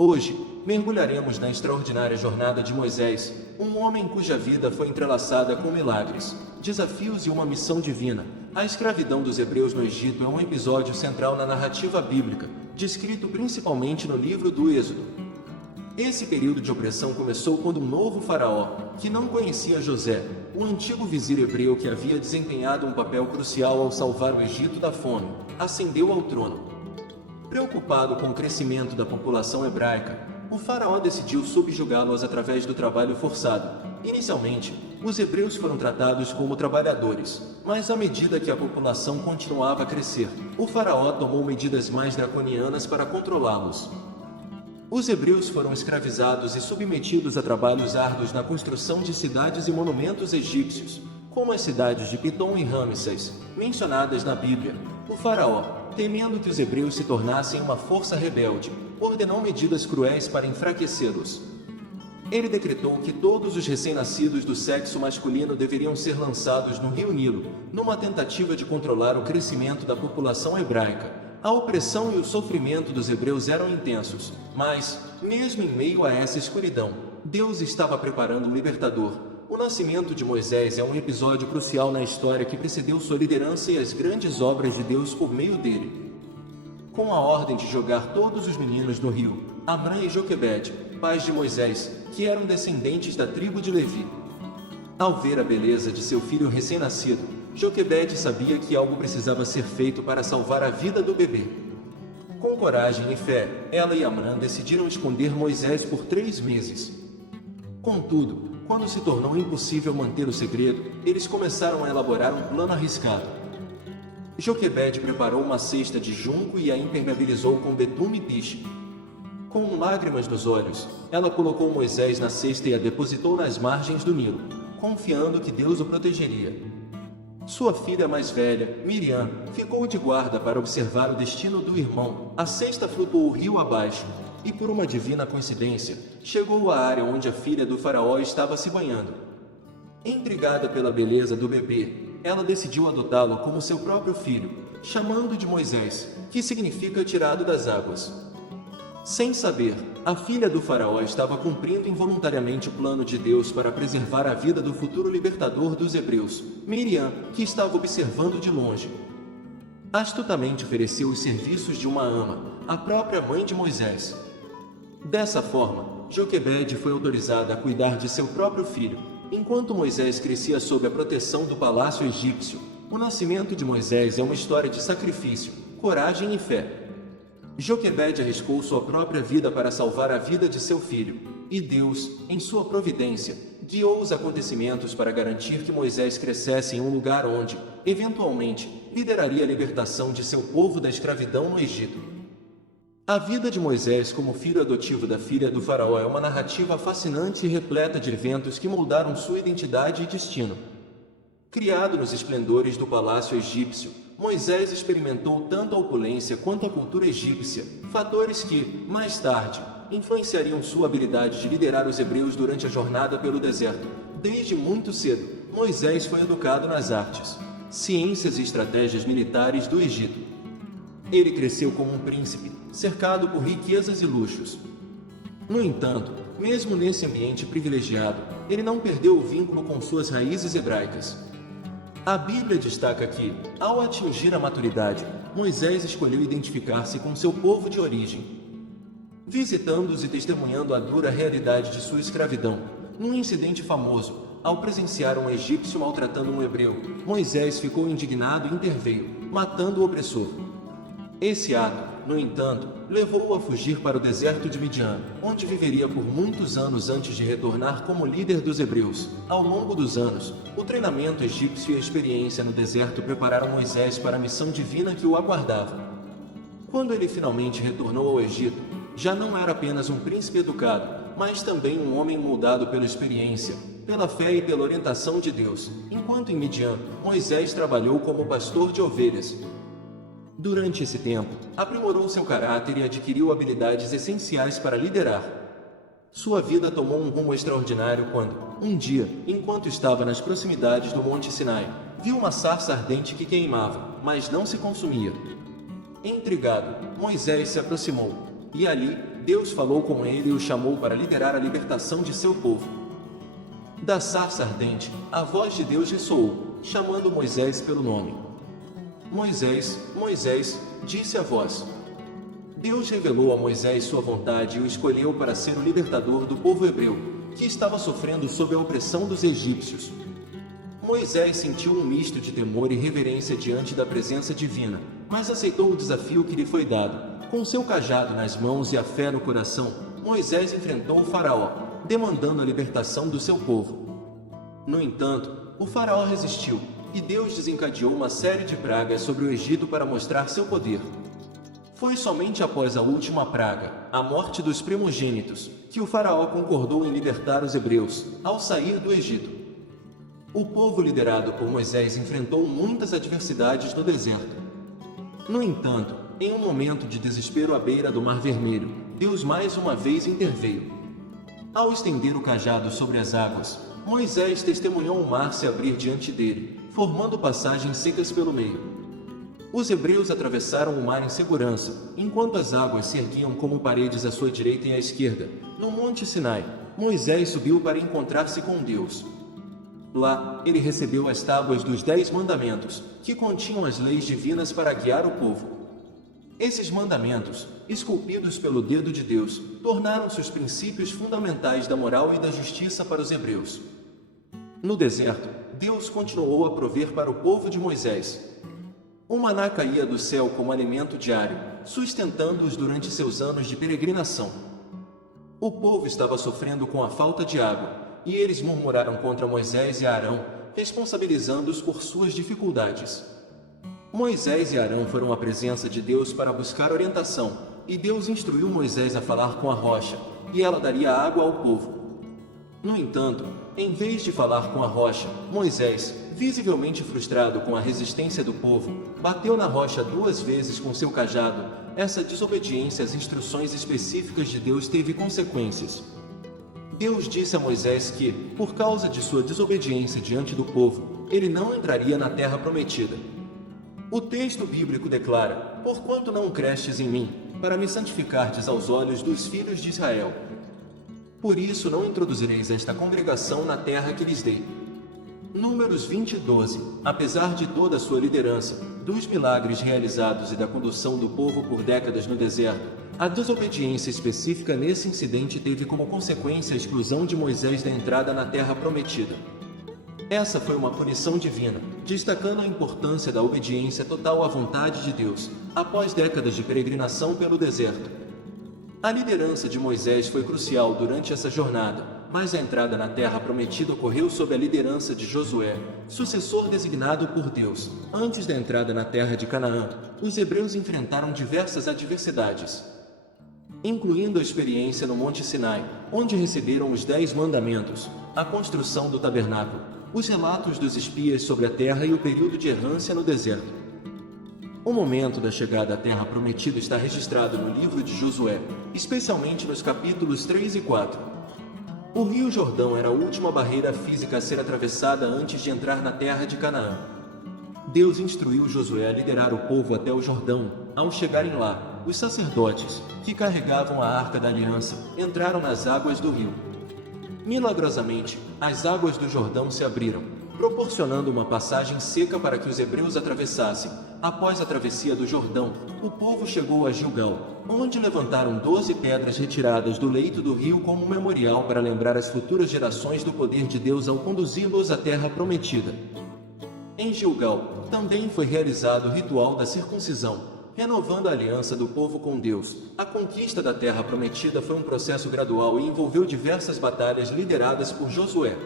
Hoje, mergulharemos na extraordinária jornada de Moisés, um homem cuja vida foi entrelaçada com milagres, desafios e uma missão divina. A escravidão dos hebreus no Egito é um episódio central na narrativa bíblica, descrito principalmente no livro do Êxodo. Esse período de opressão começou quando um novo faraó, que não conhecia José, o antigo vizir hebreu que havia desempenhado um papel crucial ao salvar o Egito da fome, ascendeu ao trono. Preocupado com o crescimento da população hebraica, o faraó decidiu subjugá-los através do trabalho forçado. Inicialmente, os hebreus foram tratados como trabalhadores, mas à medida que a população continuava a crescer, o faraó tomou medidas mais draconianas para controlá-los. Os hebreus foram escravizados e submetidos a trabalhos árduos na construção de cidades e monumentos egípcios, como as cidades de Pitom e Ramsés, mencionadas na Bíblia. O faraó, temendo que os hebreus se tornassem uma força rebelde, ordenou medidas cruéis para enfraquecê-los. Ele decretou que todos os recém-nascidos do sexo masculino deveriam ser lançados no rio Nilo, numa tentativa de controlar o crescimento da população hebraica. A opressão e o sofrimento dos hebreus eram intensos, mas, mesmo em meio a essa escuridão, Deus estava preparando um libertador. O nascimento de Moisés é um episódio crucial na história que precedeu sua liderança e as grandes obras de Deus por meio dele. Com a ordem de jogar todos os meninos no rio, Amram e Joquebede, pais de Moisés, que eram descendentes da tribo de Levi. Ao ver a beleza de seu filho recém-nascido, Joquebede sabia que algo precisava ser feito para salvar a vida do bebê. Com coragem e fé, ela e Amram decidiram esconder Moisés por 3 meses. Contudo, quando se tornou impossível manter o segredo, eles começaram a elaborar um plano arriscado. Joquebede preparou uma cesta de junco e a impermeabilizou com betume e piche. Com lágrimas nos olhos, ela colocou Moisés na cesta e a depositou nas margens do Nilo, confiando que Deus o protegeria. Sua filha mais velha, Miriam, ficou de guarda para observar o destino do irmão. A cesta flutuou o rio abaixo, e por uma divina coincidência, chegou à área onde a filha do faraó estava se banhando. Intrigada pela beleza do bebê, ela decidiu adotá-lo como seu próprio filho, chamando de Moisés, que significa tirado das águas. Sem saber, a filha do faraó estava cumprindo involuntariamente o plano de Deus para preservar a vida do futuro libertador dos hebreus, Miriam, que estava observando de longe. Astutamente ofereceu os serviços de uma ama, a própria mãe de Moisés. Dessa forma, Joquebede foi autorizada a cuidar de seu próprio filho, enquanto Moisés crescia sob a proteção do palácio egípcio. O nascimento de Moisés é uma história de sacrifício, coragem e fé. Joquebede arriscou sua própria vida para salvar a vida de seu filho, e Deus, em sua providência, guiou os acontecimentos para garantir que Moisés crescesse em um lugar onde, eventualmente, lideraria a libertação de seu povo da escravidão no Egito. A vida de Moisés como filho adotivo da filha do faraó é uma narrativa fascinante e repleta de eventos que moldaram sua identidade e destino. Criado nos esplendores do palácio egípcio, Moisés experimentou tanto a opulência quanto a cultura egípcia, fatores que, mais tarde, influenciariam sua habilidade de liderar os hebreus durante a jornada pelo deserto. Desde muito cedo, Moisés foi educado nas artes, ciências e estratégias militares do Egito. Ele cresceu como um príncipe, cercado por riquezas e luxos. No entanto, mesmo nesse ambiente privilegiado, ele não perdeu o vínculo com suas raízes hebraicas. A Bíblia destaca que, ao atingir a maturidade, Moisés escolheu identificar-se com seu povo de origem. Visitando-os e testemunhando a dura realidade de sua escravidão, num incidente famoso, ao presenciar um egípcio maltratando um hebreu, Moisés ficou indignado e interveio, matando o opressor. Esse ato, no entanto, levou-o a fugir para o deserto de Midian, onde viveria por muitos anos antes de retornar como líder dos hebreus. Ao longo dos anos, o treinamento egípcio e a experiência no deserto prepararam Moisés para a missão divina que o aguardava. Quando ele finalmente retornou ao Egito, já não era apenas um príncipe educado, mas também um homem moldado pela experiência, pela fé e pela orientação de Deus. Enquanto em Midian, Moisés trabalhou como pastor de ovelhas. Durante esse tempo, aprimorou seu caráter e adquiriu habilidades essenciais para liderar. Sua vida tomou um rumo extraordinário quando, um dia, enquanto estava nas proximidades do Monte Sinai, viu uma sarça ardente que queimava, mas não se consumia. Intrigado, Moisés se aproximou, e ali, Deus falou com ele e o chamou para liderar a libertação de seu povo. Da sarça ardente, a voz de Deus ressoou, chamando Moisés pelo nome. Moisés, Moisés, disse a voz. Deus revelou a Moisés sua vontade e o escolheu para ser o libertador do povo hebreu, que estava sofrendo sob a opressão dos egípcios. Moisés sentiu um misto de temor e reverência diante da presença divina, mas aceitou o desafio que lhe foi dado. Com seu cajado nas mãos e a fé no coração, Moisés enfrentou o faraó, demandando a libertação do seu povo. No entanto, o faraó resistiu, e Deus desencadeou uma série de pragas sobre o Egito para mostrar seu poder. Foi somente após a última praga, a morte dos primogênitos, que o faraó concordou em libertar os hebreus, ao sair do Egito. O povo liderado por Moisés enfrentou muitas adversidades no deserto. No entanto, em um momento de desespero à beira do Mar Vermelho, Deus mais uma vez interveio. Ao estender o cajado sobre as águas, Moisés testemunhou o mar se abrir diante dele, formando passagens secas pelo meio. Os hebreus atravessaram o mar em segurança, enquanto as águas se erguiam como paredes à sua direita e à esquerda. No Monte Sinai, Moisés subiu para encontrar-se com Deus. Lá, ele recebeu as tábuas dos 10 mandamentos, que continham as leis divinas para guiar o povo. Esses mandamentos, esculpidos pelo dedo de Deus, tornaram-se os princípios fundamentais da moral e da justiça para os hebreus. No deserto, Deus continuou a prover para o povo de Moisés. O maná caía do céu como alimento diário, sustentando-os durante seus anos de peregrinação. O povo estava sofrendo com a falta de água, e eles murmuraram contra Moisés e Arão, responsabilizando-os por suas dificuldades. Moisés e Arão foram à presença de Deus para buscar orientação, e Deus instruiu Moisés a falar com a rocha, e ela daria água ao povo. No entanto, em vez de falar com a rocha, Moisés, visivelmente frustrado com a resistência do povo, bateu na rocha 2 vezes com seu cajado. Essa desobediência às instruções específicas de Deus teve consequências. Deus disse a Moisés que, por causa de sua desobediência diante do povo, ele não entraria na terra prometida. O texto bíblico declara: "Porquanto não crestes em mim, para me santificardes aos olhos dos filhos de Israel. Por isso não introduzireis esta congregação na terra que lhes dei." Números 20:12. Apesar de toda a sua liderança, dos milagres realizados e da condução do povo por décadas no deserto, a desobediência específica nesse incidente teve como consequência a exclusão de Moisés da entrada na terra prometida. Essa foi uma punição divina, destacando a importância da obediência total à vontade de Deus, após décadas de peregrinação pelo deserto. A liderança de Moisés foi crucial durante essa jornada, mas a entrada na terra prometida ocorreu sob a liderança de Josué, sucessor designado por Deus. Antes da entrada na terra de Canaã, os hebreus enfrentaram diversas adversidades, incluindo a experiência no Monte Sinai, onde receberam os 10 mandamentos, a construção do tabernáculo, os relatos dos espias sobre a terra e o período de errância no deserto. O momento da chegada à terra prometida está registrado no livro de Josué, especialmente nos capítulos 3 e 4. O Rio Jordão era a última barreira física a ser atravessada antes de entrar na terra de Canaã. Deus instruiu Josué a liderar o povo até o Jordão. Ao chegarem lá, os sacerdotes, que carregavam a Arca da Aliança, entraram nas águas do rio. Milagrosamente, as águas do Jordão se abriram, proporcionando uma passagem seca para que os hebreus atravessassem. Após a travessia do Jordão, o povo chegou a Gilgal, onde levantaram 12 pedras retiradas do leito do rio como um memorial para lembrar as futuras gerações do poder de Deus ao conduzi-los à terra prometida. Em Gilgal, também foi realizado o ritual da circuncisão, renovando a aliança do povo com Deus. A conquista da terra prometida foi um processo gradual e envolveu diversas batalhas lideradas por Josué.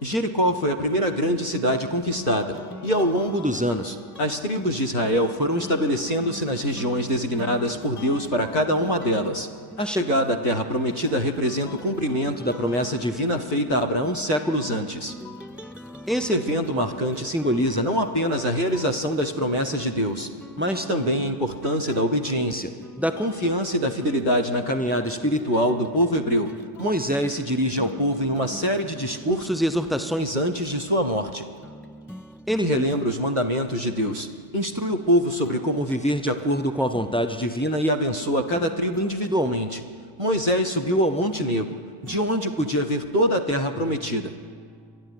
Jericó foi a primeira grande cidade conquistada, e ao longo dos anos, as tribos de Israel foram estabelecendo-se nas regiões designadas por Deus para cada uma delas. A chegada à terra prometida representa o cumprimento da promessa divina feita a Abraão séculos antes. Esse evento marcante simboliza não apenas a realização das promessas de Deus, mas também a importância da obediência, da confiança e da fidelidade na caminhada espiritual do povo hebreu. Moisés se dirige ao povo em uma série de discursos e exortações antes de sua morte. Ele relembra os mandamentos de Deus, instrui o povo sobre como viver de acordo com a vontade divina e abençoa cada tribo individualmente. Moisés subiu ao Monte Nebo, de onde podia ver toda a terra prometida.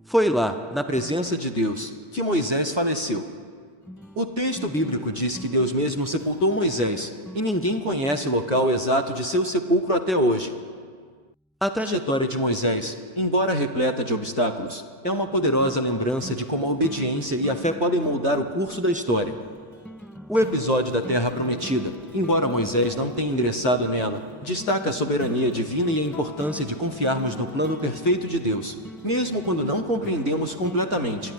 Foi lá, na presença de Deus, que Moisés faleceu. O texto bíblico diz que Deus mesmo sepultou Moisés, e ninguém conhece o local exato de seu sepulcro até hoje. A trajetória de Moisés, embora repleta de obstáculos, é uma poderosa lembrança de como a obediência e a fé podem moldar o curso da história. O episódio da Terra Prometida, embora Moisés não tenha ingressado nela, destaca a soberania divina e a importância de confiarmos no plano perfeito de Deus, mesmo quando não compreendemos completamente.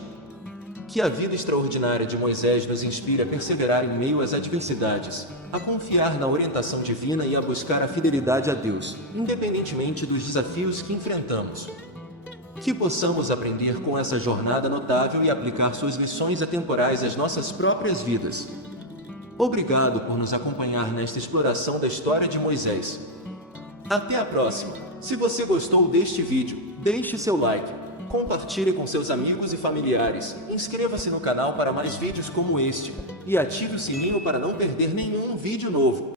Que a vida extraordinária de Moisés nos inspire a perseverar em meio às adversidades, a confiar na orientação divina e a buscar a fidelidade a Deus, independentemente dos desafios que enfrentamos. Que possamos aprender com essa jornada notável e aplicar suas lições atemporais às nossas próprias vidas. Obrigado por nos acompanhar nesta exploração da história de Moisés. Até a próxima! Se você gostou deste vídeo, deixe seu like, compartilhe com seus amigos e familiares, inscreva-se no canal para mais vídeos como este, e ative o sininho para não perder nenhum vídeo novo.